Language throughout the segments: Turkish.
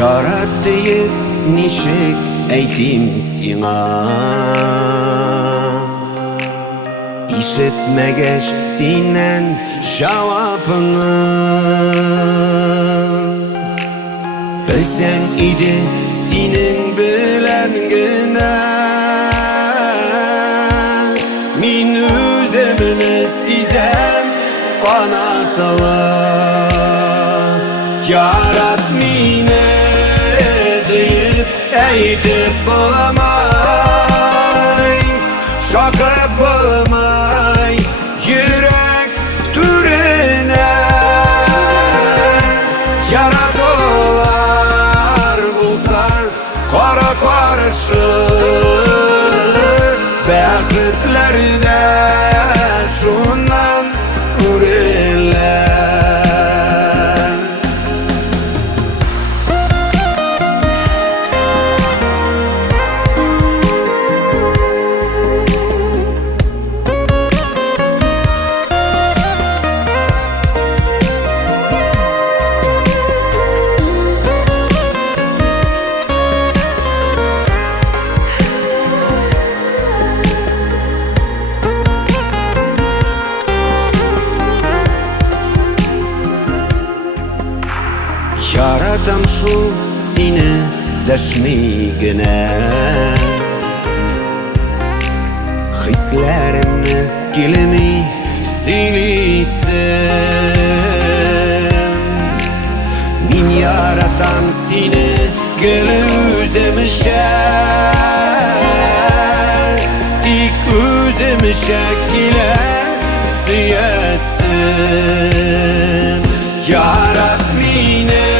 Yarat deyip nişik eytim sina, İşitmegeç sinen cevabını. Bilsen idi senin bilen gine, min özümünü sizem kanatıla. Yarat mine deyip eytip bulamay, şakıp bulamay yürek türüne. Yaradılar bulsan kara karşı, bəxtlərdə şundan ürəklər. Yaradan şu seni deşmigine, hislerimni kilimi siliysin. Min yaratan seni gül özümüşe, dik özümüşe kile siyesin. Yarat mine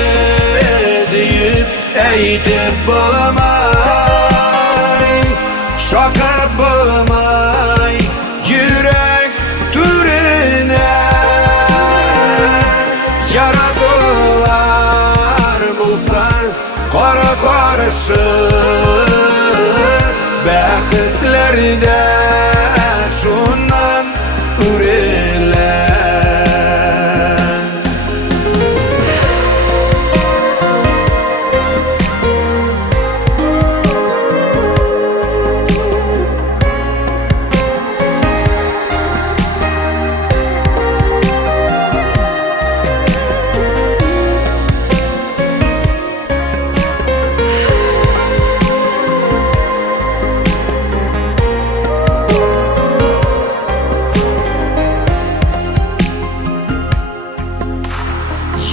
deyip eytip bulamay, şakıp bulamay yürek türüne. Yaradılar bulsan kara karşı, bəxtlərdə şundan ürəklər.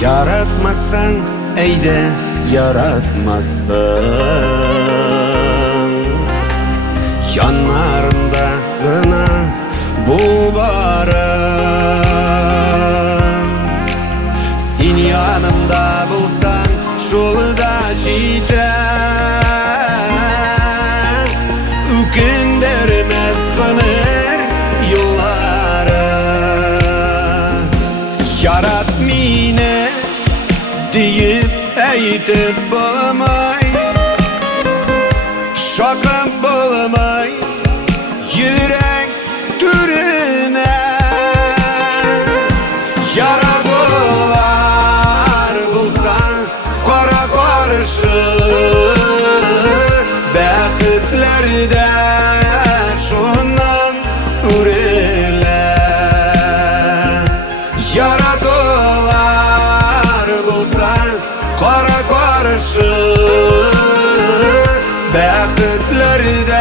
Yaratmazsan eyde yaratmazsan, yanlarında gına bul barın. Sen yanımda bulsan şolda jiter, ükendermez kınır yolları. Yarat mine deyip eytip bulamay, şakıp bulamay yürek türüne. Yaradılar bulsan kara karşı, bəxtlərdə şundan ürəklər. Yaradılar bulsan kara karşı, bəxtlərdə